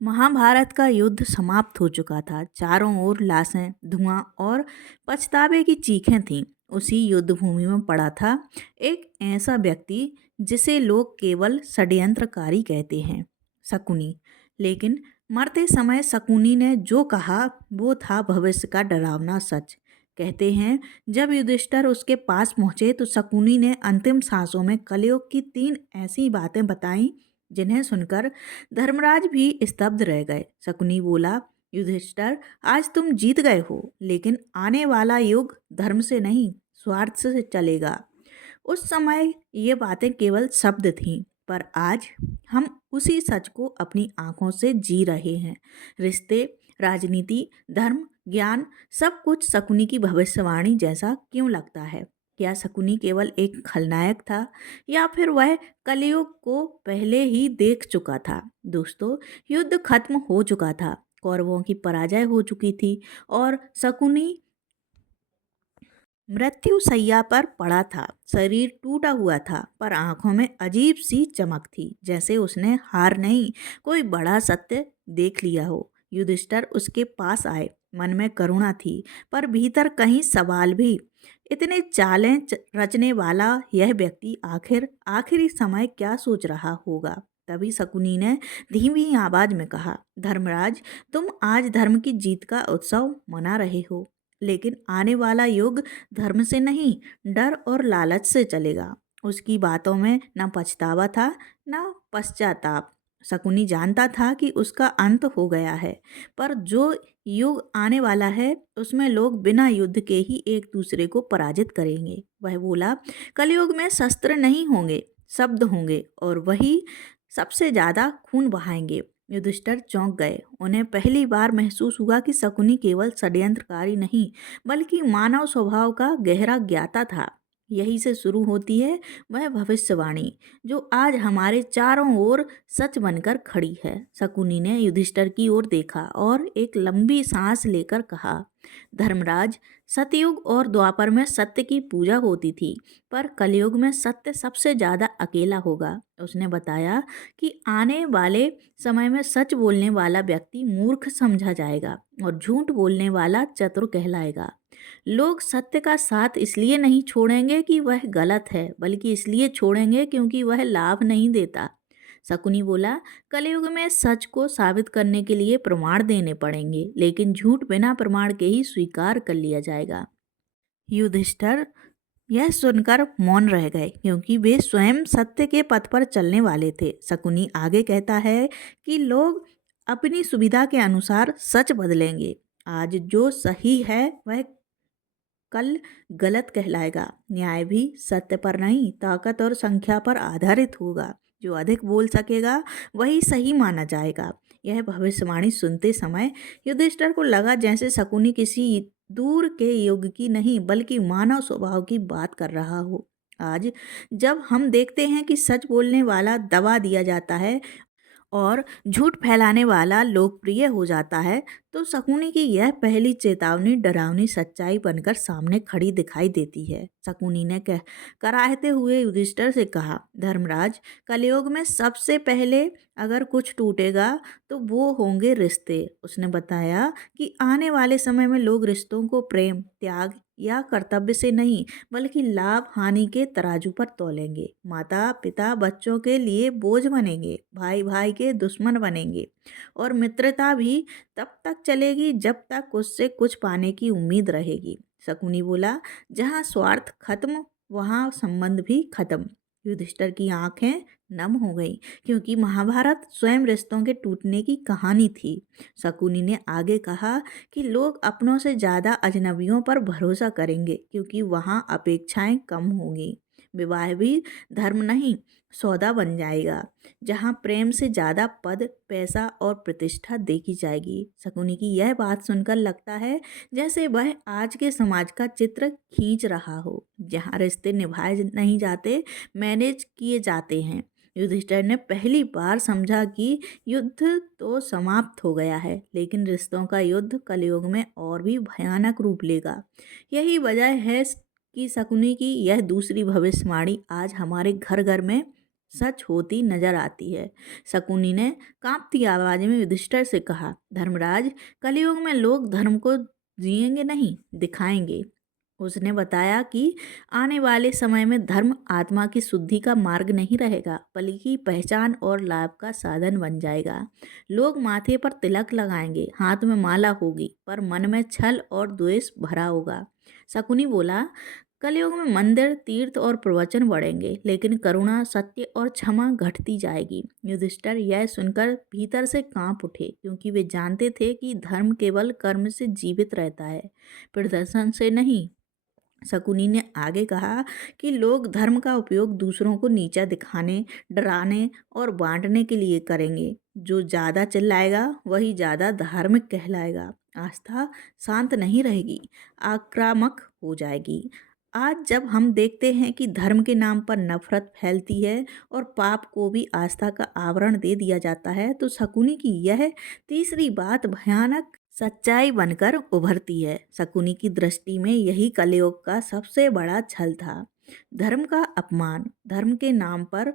महाभारत का युद्ध समाप्त हो चुका था। चारों ओर लाशें, धुआं और पछतावे की चीखें थीं। उसी युद्ध भूमि में पड़ा था एक ऐसा व्यक्ति जिसे लोग केवल षड्यंत्रकारी कहते हैं, शकुनी। लेकिन मरते समय शकुनी ने जो कहा वो था भविष्य का डरावना सच। कहते हैं जब युधिष्ठिर उसके पास पहुंचे तो शकुनी ने अंतिम सांसों में कलयुग की 3 ऐसी बातें बताईं जिन्हें सुनकर धर्मराज भी स्तब्ध रह गए। शकुनी बोला, युधिष्ठिर, आज तुम जीत गए हो, लेकिन आने वाला युग धर्म से नहीं स्वार्थ से चलेगा। उस समय ये बातें केवल शब्द थीं, पर आज हम उसी सच को अपनी आंखों से जी रहे हैं। रिश्ते, राजनीति, धर्म, ज्ञान, सब कुछ शकुनी की भविष्यवाणी जैसा क्यों लगता है? क्या शकुनी केवल एक खलनायक था या फिर वह कलयुग को पहले ही देख चुका था? दोस्तों, युद्ध खत्म हो चुका था, कौरवों की पराजय हो चुकी थी और शकुनी मृत्यु शैया पर पड़ा था। शरीर टूटा हुआ था, पर आंखों में अजीब सी चमक थी, जैसे उसने हार नहीं, कोई बड़ा सत्य देख लिया हो। युधिष्ठिर उसके पास आए। मन में करुणा थी, पर भीतर कहीं सवाल भी। इतने चालें रचने वाला यह व्यक्ति आखिर आखिरी समय क्या सोच रहा होगा? तभी शकुनी ने धीमी आवाज में कहा, धर्मराज, तुम आज धर्म की जीत का उत्सव मना रहे हो, लेकिन आने वाला युग धर्म से नहीं, डर और लालच से चलेगा। उसकी बातों में न पछतावा था, न पश्चाताप। शकुनी जानता था कि उसका अंत हो गया है, पर जो युग आने वाला है उसमें लोग बिना युद्ध के ही एक दूसरे को पराजित करेंगे। वह बोला, कलयुग में शस्त्र नहीं होंगे, शब्द होंगे, और वही सबसे ज्यादा खून बहाएंगे। युधिष्ठिर चौंक गए। उन्हें पहली बार महसूस हुआ कि शकुनी केवल षड्यंत्रकारी नहीं, बल्कि मानव स्वभाव का गहरा ज्ञाता था। यही से शुरू होती है वह भविष्यवाणी जो आज हमारे चारों ओर सच बनकर खड़ी है। शकुनी ने युधिष्ठिर की ओर देखा और एक लंबी सांस लेकर कहा, धर्मराज, सतयुग और द्वापर में सत्य की पूजा होती थी, पर कलयुग में सत्य सबसे ज्यादा अकेला होगा। उसने बताया कि आने वाले समय में सच बोलने वाला व्यक्ति मूर्ख समझा जाएगा और झूठ बोलने वाला चतुर कहलाएगा। लोग सत्य का साथ इसलिए नहीं छोड़ेंगे कि वह गलत है, बल्कि इसलिए छोड़ेंगे क्योंकि वह लाभ नहीं देता। शकुनी बोला, कलयुग में सच को साबित करने के लिए प्रमाण देने पड़ेंगे, लेकिन झूठ बिना प्रमाण के ही स्वीकार कर लिया जाएगा। युधिष्ठिर यह सुनकर मौन रह गए, क्योंकि वे स्वयं सत्य के पथ पर चलने वाले थे। शकुनी आगे कहता है कि लोग अपनी सुविधा के अनुसार सच बदलेंगे। आज जो सही है वह कल गलत कहलाएगा। न्याय भी सत्य पर नहीं, ताकत और संख्या पर आधारित होगा। जो अधिक बोल सकेगा वही सही माना जाएगा। यह भविष्यवाणी सुनते समय युधिष्ठिर को लगा जैसे शकुनी किसी दूर के युग की नहीं, बल्कि मानव स्वभाव की बात कर रहा हो। आज जब हम देखते हैं कि सच बोलने वाला दबा दिया जाता है और झूठ फैलाने वाला लोकप्रिय हो जाता है, तो शकुनी की यह पहली चेतावनी डरावनी सच्चाई बनकर सामने खड़ी दिखाई देती है। शकुनी ने कह कराहते हुए युधिष्ठिर से कहा, धर्मराज, कलयुग में सबसे पहले अगर कुछ टूटेगा तो वो होंगे रिश्ते। उसने बताया कि आने वाले समय में लोग रिश्तों को प्रेम, त्याग या कर्तव्य से नहीं, बल्कि लाभ हानि के तराजू पर तौलेंगे। माता पिता बच्चों के लिए बोझ बनेंगे, भाई भाई के दुश्मन बनेंगे, और मित्रता भी तब तक चलेगी जब तक उससे कुछ पाने की उम्मीद रहेगी। शकुनी बोला, जहाँ स्वार्थ खत्म वहाँ संबंध भी खत्म। युधिष्ठिर की आंखें नम हो गईं, क्योंकि महाभारत स्वयं रिश्तों के टूटने की कहानी थी। शकुनी ने आगे कहा कि लोग अपनों से ज़्यादा अजनबियों पर भरोसा करेंगे, क्योंकि वहाँ अपेक्षाएं कम होंगी। विवाह भी धर्म नहीं, सौदा बन जाएगा, जहाँ प्रेम से ज़्यादा पद, पैसा और प्रतिष्ठा देखी जाएगी। शकुनी की यह बात सुनकर लगता है जैसे वह आज के समाज का चित्र खींच रहा हो, जहाँ रिश्ते निभाए नहीं जाते, मैनेज किए जाते हैं। युधिष्ठिर ने पहली बार समझा कि युद्ध तो समाप्त हो गया है, लेकिन रिश्तों का युद्ध कलयुग में और भी भयानक रूप लेगा। यही वजह है कि शकुनी की यह दूसरी भविष्यवाणी आज हमारे घर घर में सच होती नजर आती है। शकुनी ने कांपती आवाज में युधिष्ठिर से कहा, धर्मराज, कलयुग में लोग धर्म को जिएंगे नहीं, दिखाएंगे। उसने बताया कि आने वाले समय में धर्म आत्मा की शुद्धि का मार्ग नहीं रहेगा, बल्कि पहचान और लाभ का साधन बन जाएगा। लोग माथे पर तिलक लगाएंगे, हाथ में माला होगी, पर मन में छल और द्वेष भरा होगा। शकुनी बोला, कलयुग में मंदिर, तीर्थ और प्रवचन बढ़ेंगे, लेकिन करुणा, सत्य और क्षमा घटती जाएगी। युधिष्ठिर यह सुनकर भीतर से कांप उठे, क्योंकि वे जानते थे कि धर्म केवल कर्म से जीवित रहता है, प्रदर्शन से नहीं। शकुनी ने आगे कहा कि लोग धर्म का उपयोग दूसरों को नीचा दिखाने, डराने और बांटने के लिए करेंगे। जो ज़्यादा चिल्लाएगा वही ज़्यादा धार्मिक कहलाएगा। आस्था शांत नहीं रहेगी, आक्रामक हो जाएगी। आज जब हम देखते हैं कि धर्म के नाम पर नफरत फैलती है और पाप को भी आस्था का आवरण दे दिया जाता है, तो शकुनी की यह तीसरी बात भयानक सच्चाई बनकर उभरती है। शकुनी की दृष्टि में यही कलयुग का सबसे बड़ा छल था, धर्म का अपमान। धर्म के नाम पर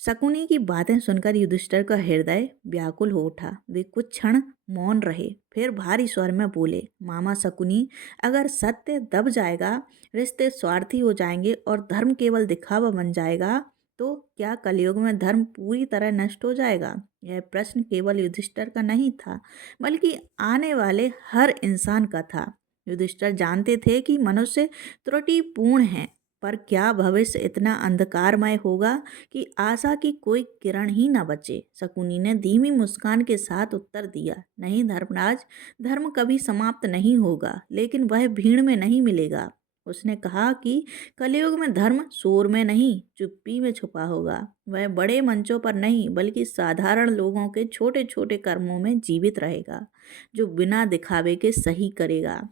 शकुनी की बातें सुनकर युधिष्ठिर का हृदय व्याकुल हो उठा। वे कुछ क्षण मौन रहे, फिर भारी स्वर में बोले, मामा शकुनी, अगर सत्य दब जाएगा, रिश्ते स्वार्थी हो जाएंगे और धर्म केवल दिखावा बन जाएगा, तो क्या कलयुग में धर्म पूरी तरह नष्ट हो जाएगा? यह प्रश्न केवल युधिष्ठिर का नहीं था, बल्कि आने वाले हर इंसान का था। युधिष्ठिर जानते थे कि मनुष्य त्रुटिपूर्ण है, पर क्या भविष्य इतना अंधकारमय होगा कि आशा की कोई किरण ही न बचे? शकुनी ने धीमी मुस्कान के साथ उत्तर दिया, नहीं धर्मराज, धर्म कभी समाप्त नहीं होगा, लेकिन वह भीड़ में नहीं मिलेगा। उसने कहा कि कलयुग में धर्म शोर में नहीं, चुप्पी में छुपा होगा। वह बड़े मंचों पर नहीं, बल्कि साधारण लोगों के छोटे छोटे कर्मों में जीवित रहेगा। जो बिना दिखावे के सही करेगा,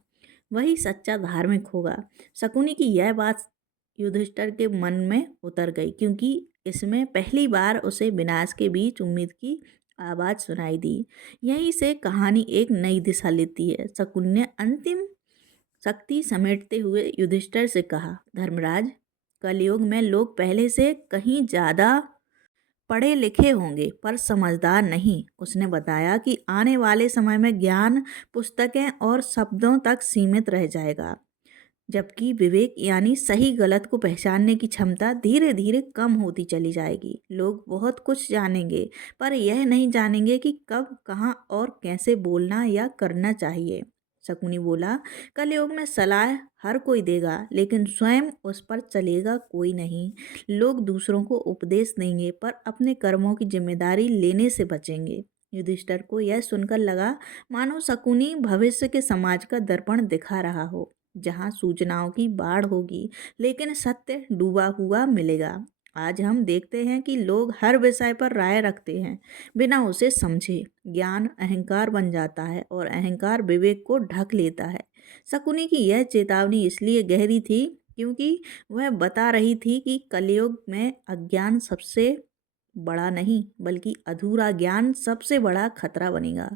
वही सच्चा धार्मिक होगा। शकुनी की यह बात युधिष्ठिर के मन में उतर गई, क्योंकि इसमें पहली बार उसे विनाश के बीच उम्मीद की आवाज सुनाई दी। यहीं से कहानी एक नई दिशा लेती है। शकुनी ने अंतिम शक्ति समेटते हुए युधिष्ठिर से कहा, धर्मराज, कलयुग में लोग पहले से कहीं ज्यादा पढ़े लिखे होंगे, पर समझदार नहीं। उसने बताया कि आने वाले समय में ज्ञान पुस्तकें और शब्दों तक सीमित रह जाएगा, जबकि विवेक यानी सही गलत को पहचानने की क्षमता धीरे धीरे कम होती चली जाएगी। लोग बहुत कुछ जानेंगे, पर यह नहीं जानेंगे कि कब, कहाँ और कैसे बोलना या करना चाहिए। शकुनी बोला, कलयुग में सलाह हर कोई देगा, लेकिन स्वयं उस पर चलेगा कोई नहीं। लोग दूसरों को उपदेश देंगे, पर अपने कर्मों की जिम्मेदारी लेने से बचेंगे। युधिष्ठिर को यह सुनकर लगा मानो शकुनी भविष्य के समाज का दर्पण दिखा रहा हो, जहाँ सूचनाओं की बाढ़ होगी, लेकिन सत्य डूबा हुआ मिलेगा। आज हम देखते हैं कि लोग हर विषय पर राय रखते हैं, बिना उसे समझे। ज्ञान अहंकार बन जाता है और अहंकार विवेक को ढक लेता है। शकुनी की यह चेतावनी इसलिए गहरी थी, क्योंकि वह बता रही थी कि कलयुग में अज्ञान सबसे बड़ा नहीं, बल्कि अधूरा ज्ञान सबसे बड़ा खतरा बनेगा।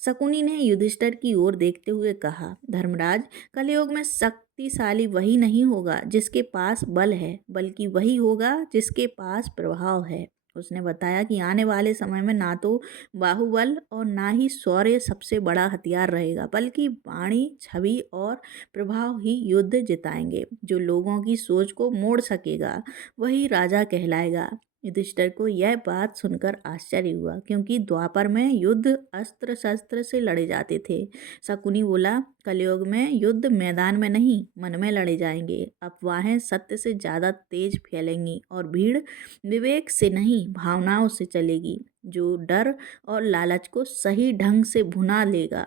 शकुनी ने युधिष्ठिर की ओर देखते हुए कहा, धर्मराज, कलयुग में शक्तिशाली वही नहीं होगा जिसके पास बल है, बल्कि वही होगा जिसके पास प्रभाव है। उसने बताया कि आने वाले समय में ना तो बाहुबल और ना ही शौर्य सबसे बड़ा हथियार रहेगा, बल्कि वाणी, छवि और प्रभाव ही युद्ध जिताएंगे। जो लोगों की सोच को मोड़ सकेगा, वही राजा कहलाएगा। युधिष्ठिर को यह बात सुनकर आश्चर्य हुआ, क्योंकि द्वापर में युद्ध अस्त्र शस्त्र से लड़े जाते थे। शकुनी बोला, कलयुग में युद्ध मैदान में नहीं, मन में लड़े जाएंगे। अफवाहें सत्य से ज्यादा तेज फैलेंगी और भीड़ विवेक से नहीं, भावनाओं से चलेगी। जो डर और लालच को सही ढंग से भुना लेगा,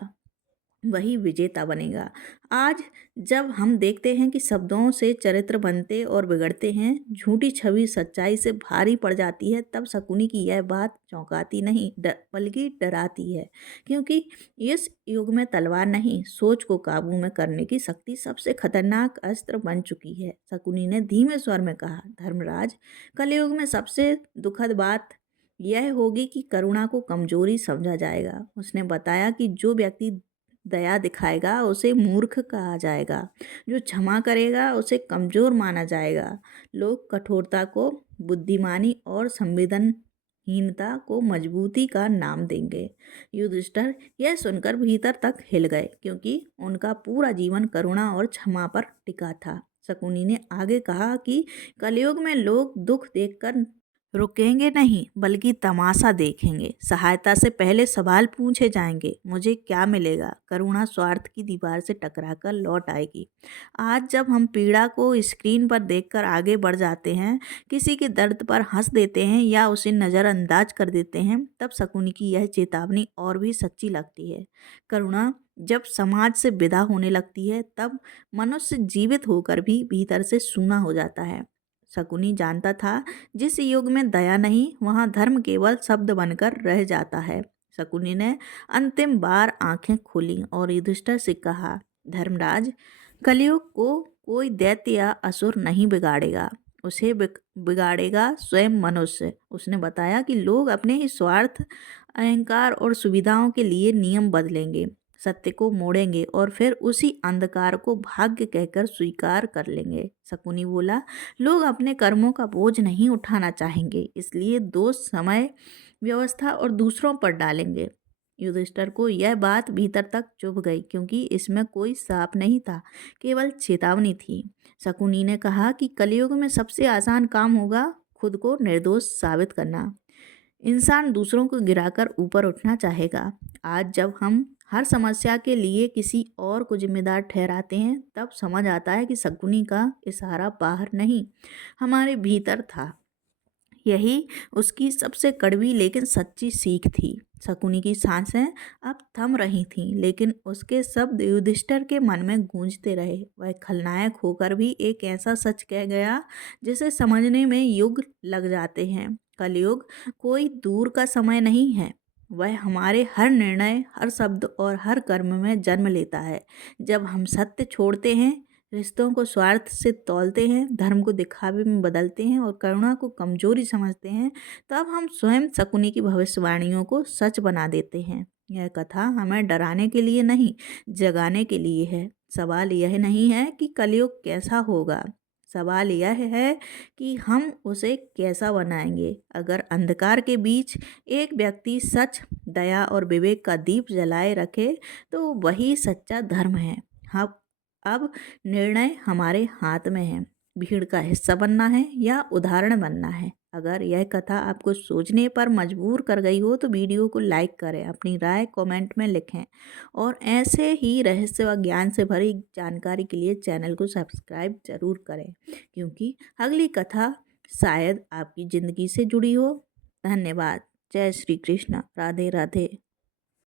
वही विजेता बनेगा। आज जब हम देखते हैं कि शब्दों से चरित्र बनते और बिगड़ते हैं, झूठी छवि सच्चाई से भारी पड़ जाती है, तब शकुनी की यह बात चौंकाती नहीं, बल्कि डराती है। क्योंकि इस युग में तलवार नहीं, सोच को काबू में करने की शक्ति सबसे खतरनाक अस्त्र बन चुकी है। शकुनी ने धीमे स्वर में कहा, धर्मराज, कलयुग में सबसे दुखद बात यह होगी कि करुणा को कमजोरी समझा जाएगा। उसने बताया कि जो व्यक्ति दया दिखाएगा उसे मूर्ख कहा जाएगा, जो क्षमा करेगा उसे कमजोर माना जाएगा। लोग कठोरता को बुद्धिमानी और संवेदनहीनता को मजबूती का नाम देंगे। युधिष्ठिर यह सुनकर भीतर तक हिल गए, क्योंकि उनका पूरा जीवन करुणा और क्षमा पर टिका था। शकुनी ने आगे कहा कि कलयुग में लोग दुख देखकर रुकेंगे नहीं, बल्कि तमाशा देखेंगे। सहायता से पहले सवाल पूछे जाएंगे, मुझे क्या मिलेगा? करुणा स्वार्थ की दीवार से टकराकर लौट आएगी। आज जब हम पीड़ा को स्क्रीन पर देखकर आगे बढ़ जाते हैं, किसी के दर्द पर हंस देते हैं या उसे नज़रअंदाज कर देते हैं, तब शकुनी की यह चेतावनी और भी सच्ची लगती है। करुणा जब समाज से विदा होने लगती है, तब मनुष्य जीवित होकर भी भीतर से सूना हो जाता है। शकुनी जानता था, जिस युग में दया नहीं, वहाँ धर्म केवल शब्द बनकर रह जाता है। शकुनी ने अंतिम बार आंखें खोली और युधिष्ठिर से कहा, धर्मराज, कलयुग को कोई दैत्य या असुर नहीं बिगाड़ेगा, उसे बिगाड़ेगा स्वयं मनुष्य। उसने बताया कि लोग अपने ही स्वार्थ, अहंकार और सुविधाओं के लिए नियम बदलेंगे, सत्य को मोड़ेंगे और फिर उसी अंधकार को भाग्य कहकर स्वीकार कर लेंगे। शकुनी बोला, लोग अपने कर्मों का बोझ नहीं उठाना चाहेंगे, इसलिए दोष समय, व्यवस्था और दूसरों पर डालेंगे। युधिष्ठिर को यह बात भीतर तक चुभ गई, क्योंकि इसमें कोई शाप नहीं था, केवल चेतावनी थी। शकुनी ने कहा कि कलयुग में सबसे आसान काम होगा खुद को निर्दोष साबित करना। इंसान दूसरों को गिराकर ऊपर उठना चाहेगा। आज जब हम हर समस्या के लिए किसी और को जिम्मेदार ठहराते हैं, तब समझ आता है कि शकुनी का इशारा बाहर नहीं, हमारे भीतर था। यही उसकी सबसे कड़वी लेकिन सच्ची सीख थी। शकुनी की सांसें अब थम रही थीं, लेकिन उसके शब्द युधिष्ठिर के मन में गूंजते रहे। वह खलनायक होकर भी एक ऐसा सच कह गया जिसे समझने में युग लग जाते हैं। कलयुग कोई दूर का समय नहीं है, वह हमारे हर निर्णय, हर शब्द और हर कर्म में जन्म लेता है। जब हम सत्य छोड़ते हैं, रिश्तों को स्वार्थ से तौलते हैं, धर्म को दिखावे में बदलते हैं और करुणा को कमजोरी समझते हैं, तब हम स्वयं शकुनी की भविष्यवाणियों को सच बना देते हैं। यह कथा हमें डराने के लिए नहीं, जगाने के लिए है। सवाल यह नहीं है कि कलयुग कैसा होगा, सवाल यह है कि हम उसे कैसा बनाएंगे। अगर अंधकार के बीच एक व्यक्ति सच, दया और विवेक का दीप जलाए रखे, तो वही सच्चा धर्म है। हम अब निर्णय हमारे हाथ में है, भीड़ का हिस्सा बनना है या उदाहरण बनना है। अगर यह कथा आपको सोचने पर मजबूर कर गई हो, तो वीडियो को लाइक करें, अपनी राय कमेंट में लिखें और ऐसे ही रहस्य व ज्ञान से भरी जानकारी के लिए चैनल को सब्सक्राइब जरूर करें, क्योंकि अगली कथा शायद आपकी ज़िंदगी से जुड़ी हो। धन्यवाद। जय श्री कृष्ण। राधे राधे।